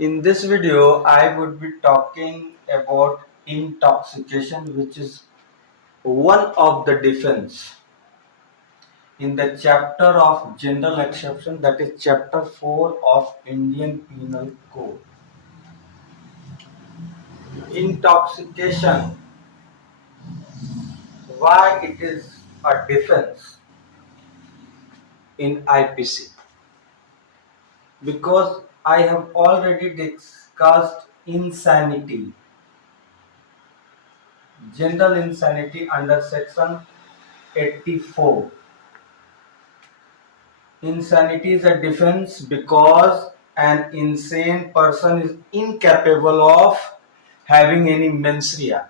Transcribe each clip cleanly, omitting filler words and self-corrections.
In this video, I would be talking about intoxication, which is one of the defense in the chapter of general exception, that is chapter 4 of Indian Penal Code. Intoxication, why it is a defense in IPC? Because I have already discussed insanity, general insanity under section 84. Insanity is a defense because an insane person is incapable of having any mens rea,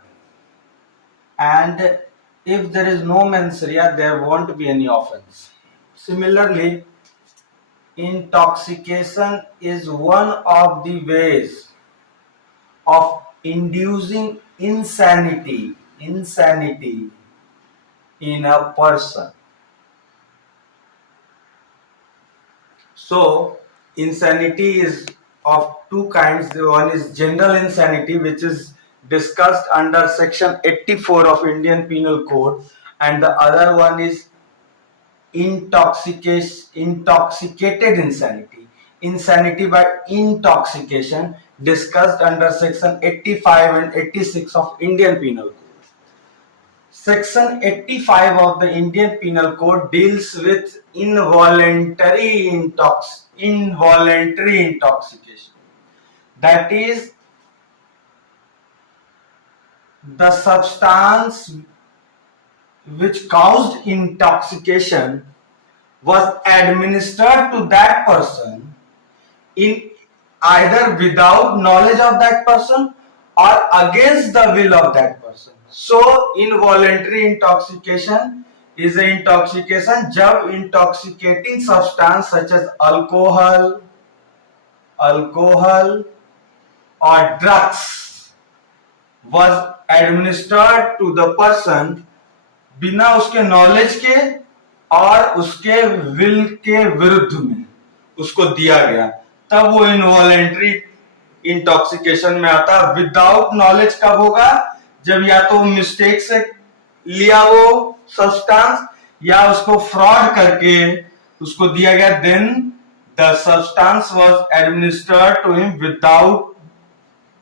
and if there is no mens rea, there won't be any offense. Similarly, intoxication is one of the ways of inducing insanity in a person. So, insanity is of two kinds. One is general insanity, which is discussed under section 84 of Indian Penal Code, and the other one is intoxicated insanity. Insanity by intoxication, discussed under section 85 and 86 of Indian Penal Code. Section 85 of the Indian Penal Code deals with involuntary intoxication. That is, the substance which caused intoxication was administered to that person in either without knowledge of that person or against the will of that person. So involuntary intoxication is an intoxication जब intoxicating substance such as alcohol or drugs was administered to the person बिना उसके knowledge के और उसके will के विरुद्ध में उसको दिया गया, तब वो इनवॉलेंट्री इंटॉक्सिकेशन में आता। विदाउट नॉलेज कब होगा? जब या तो मिस्टेक से लिया वो सब्सटेंस या उसको फ्रॉड करके उसको दिया गया, then the substance was administered to him without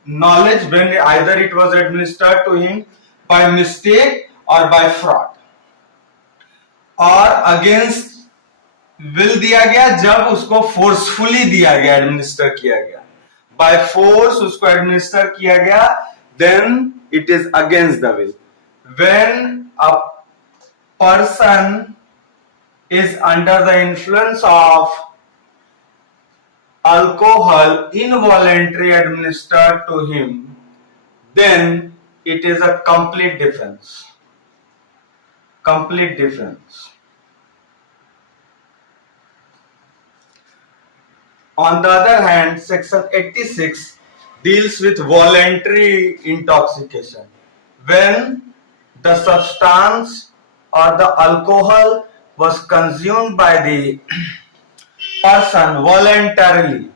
knowledge, when either it was administered to him by mistake or by fraud, और against will दिया गया जब उसको फोर्सफुली दिया गया, एडमिनिस्टर किया गया, by force उसको एडमिनिस्टर किया गया, then it is against the will. When a person is under the influence of alcohol involuntary administered to him, then it is a complete defense. Complete defense. On the other hand, section 86 deals with voluntary intoxication, when the substance or the alcohol was consumed by the person voluntarily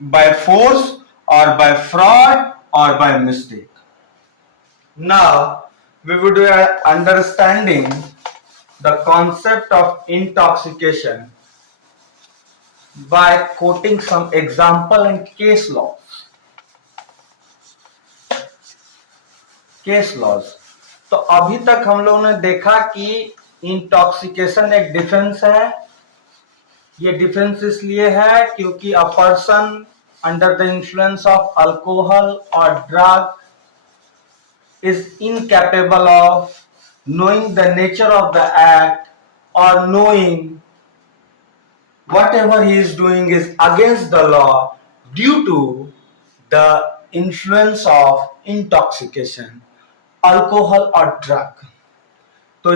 by force or by fraud or by mistake. Now we would be understanding the concept of intoxication by quoting some example and case laws. तो अभी तक हम लोगों ने देखा कि intoxication एक defence है। ये डिफेंस इसलिए है क्योंकि a person under the influence of alcohol और drug is incapable of knowing the nature of the act or knowing whatever he is doing is against the law due to the influence of intoxication, alcohol और drug. तो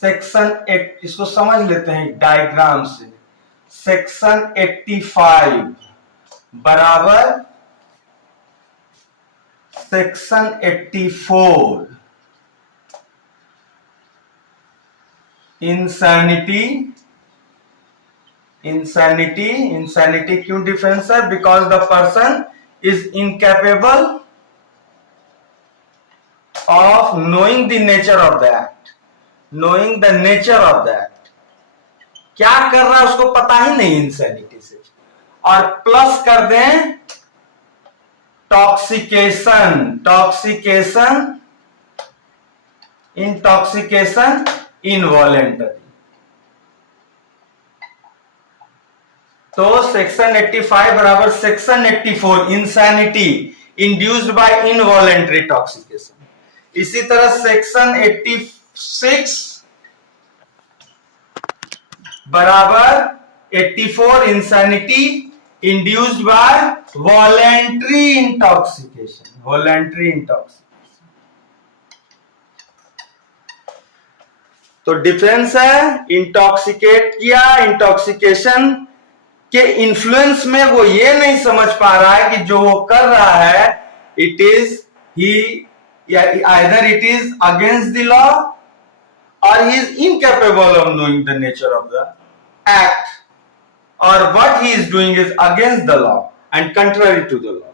section 8 इसको समझ लेते हैं diagram से। Section 85 बराबर section 84 insanity, insanity क्यों defence है? Because the person is incapable of knowing the nature of the act, knowing the nature of the act, क्या कर रहा है उसको पता ही नहीं इंसैनिटी से। और प्लस कर दें टॉक्सिकेशन, टॉक्सिकेशन, इंटॉक्सिकेशन इनवॉलेंटरी। तो सेक्शन 85 बराबर section 84 insanity induced by involuntary टॉक्सिकेशन। इसी तरह सेक्शन 86 बराबर 84 insanity induced by voluntary intoxication, voluntary intoxication. तो डिफरेंस है, इंटॉक्सिकेट किया, इंटॉक्सिकेशन के इन्फ्लुएंस में वो ये नहीं समझ पा रहा है कि जो वो कर रहा है it is he either it is against the law और he is incapable of knowing the nature of the act, और what he is doing is against the law and contrary to the law.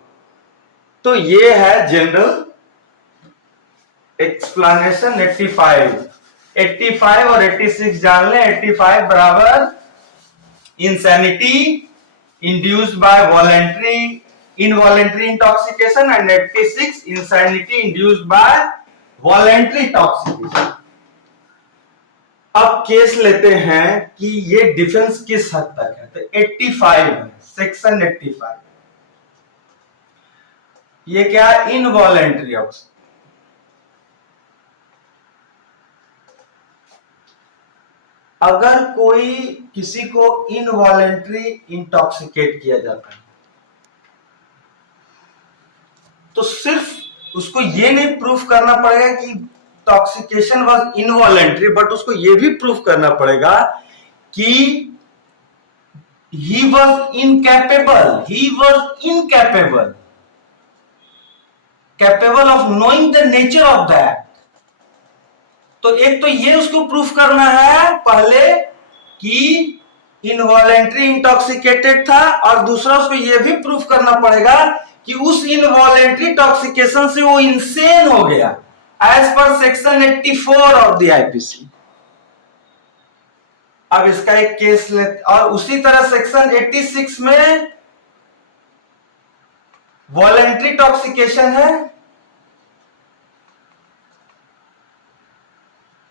तो ये है general explanation 85 और 86 जान लें। 85 बराबर insanity induced by voluntary involuntary intoxication and 86 insanity induced by voluntary टॉक्सिकेशन। अब case लेते हैं कि ये डिफेंस किस हद तक है। तो 85 है, सेक्शन 85, ये क्या है? इनवॉलेंट्री ऑक्सिकेशन। अगर कोई किसी को इनवॉलेंट्री इंटॉक्सिकेट किया जाता है तो सिर्फ उसको ये नहीं प्रूफ करना पड़ेगा कि टॉक्सिकेशन वाज इनवॉलेंट्री, बट उसको ये भी प्रूफ करना पड़ेगा कि he was incapable capable of knowing the nature of the act. तो एक तो ये उसको प्रूफ करना है पहले कि इनवॉलेंट्री इंटॉक्सिकेटेड था, और दूसरा उसको ये भी प्रूफ करना पड़ेगा कि उस इनवॉलेंट्री टॉक्सिकेशन से वो इंसेन हो गया as per section 84 of the IPC. अब इसका एक केस ले, और उसी तरह सेक्शन 86 में वॉलेंट्री टॉक्सिकेशन है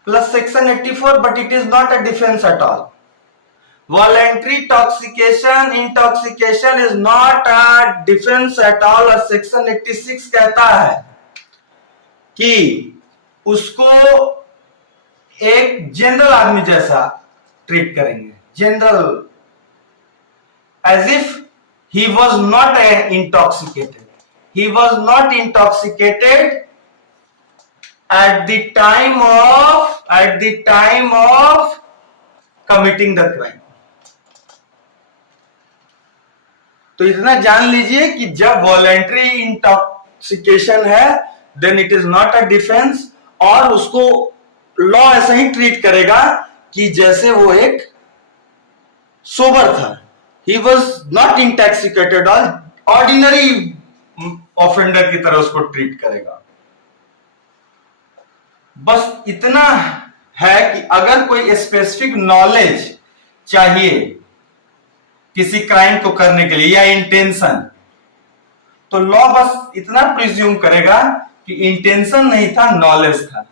plus section 84, but it is not a defense at all. Voluntary toxication, intoxication is not a defense at all। और section 86 कहता है कि उसको एक जनरल आदमी जैसा ट्रीट करेंगे, general, as if he was not intoxicated, he was not intoxicated at the time of committing the crime। तो इतना जान लीजिए कि जब वॉलेंट्री इंटॉक्सिकेशन है then it is not a defence, और उसको लॉ ऐसा ही ट्रीट करेगा कि जैसे वो एक सोबर था। ही वॉज नॉट इंटॉक्सिकेटेड, और ऑर्डिनरी ऑफेंडर की तरह उसको ट्रीट करेगा। बस इतना है कि अगर कोई स्पेसिफिक नॉलेज चाहिए किसी क्राइम को करने के लिए या इंटेंशन, तो लॉ बस इतना प्रिज्यूम करेगा कि इंटेंशन नहीं था, नॉलेज था।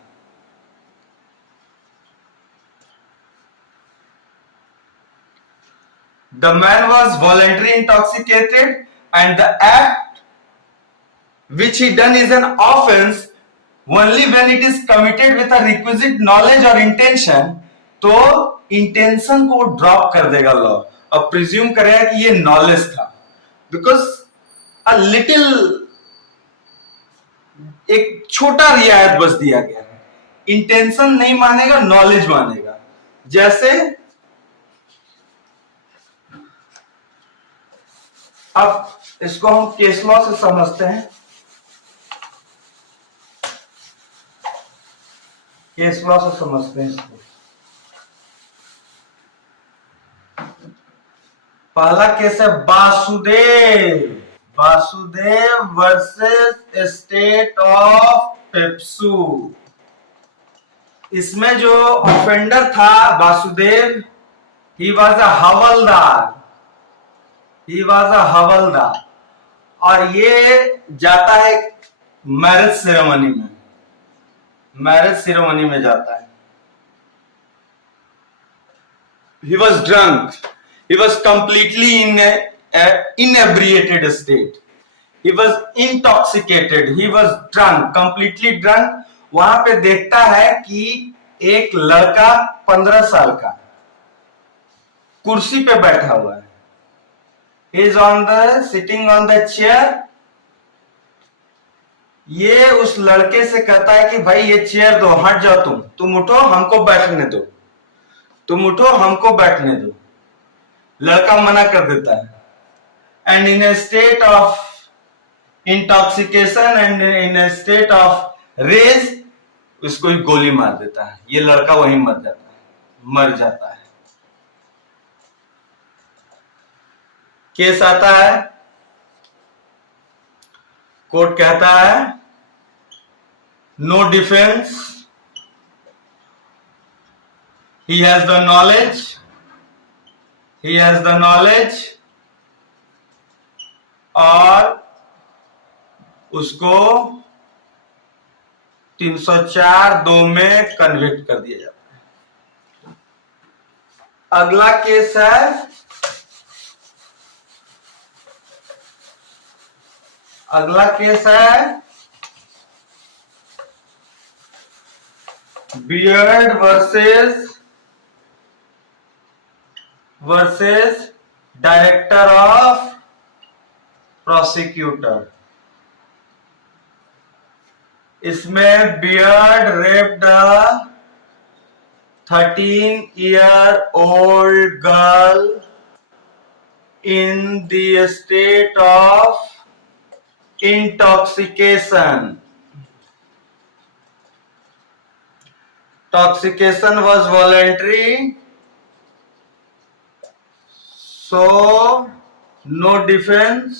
The man was voluntarily intoxicated and the act which he done is an offense only when it is committed with a requisite knowledge or intention। तो इंटेंशन को ड्रॉप कर देगा लॉ और प्रिज्यूम करेगा कि ये नॉलेज था, बिकॉज अ लिटिल, एक छोटा रियायत बस दिया गया है। इंटेंशन नहीं मानेगा, नॉलेज मानेगा। जैसे अब इसको हम केस लॉ से समझते हैं। केस लॉ से समझते हैं इसको। पहला केस है Vasudev, Vasudev versus state of PEPSU. इसमें जो ऑफेंडर था Vasudev, he was a havildar, he was a havildar, और ये जाता है मैरिज सेरेमनी में, मैरिज सेरेमनी में जाता है। He was drunk. He was completely in a inebriated state. He was intoxicated. He was drunk, completely drunk. वहां पे देखता है कि एक लड़का 15 साल का कुर्सी पे बैठा हुआ है। He is on the sitting on the chair. ये उस लड़के से कहता है कि भाई ये चेयर दो, हट जाओ, तुम उठो, हमको बैठने दो, तुम उठो, हमको बैठने दो। लड़का मना कर देता है। And in a state of intoxication and in a state of rage उसको ही गोली मार देता है। ये लड़का वहीं मर जाता है। केस आता है, कोर्ट कहता है no defence, he has the knowledge, he has the knowledge, और उसको 304(2) में कन्विक्ट कर दिया जाता है। अगला केस है, अगला केस है Beard versus director of prosecutor. इसमें Beard raped 13-year-old girl in the state of intoxication. Toxication was voluntary, so no defense,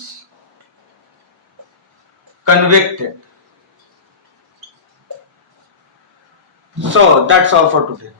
convicted. So that's all for today.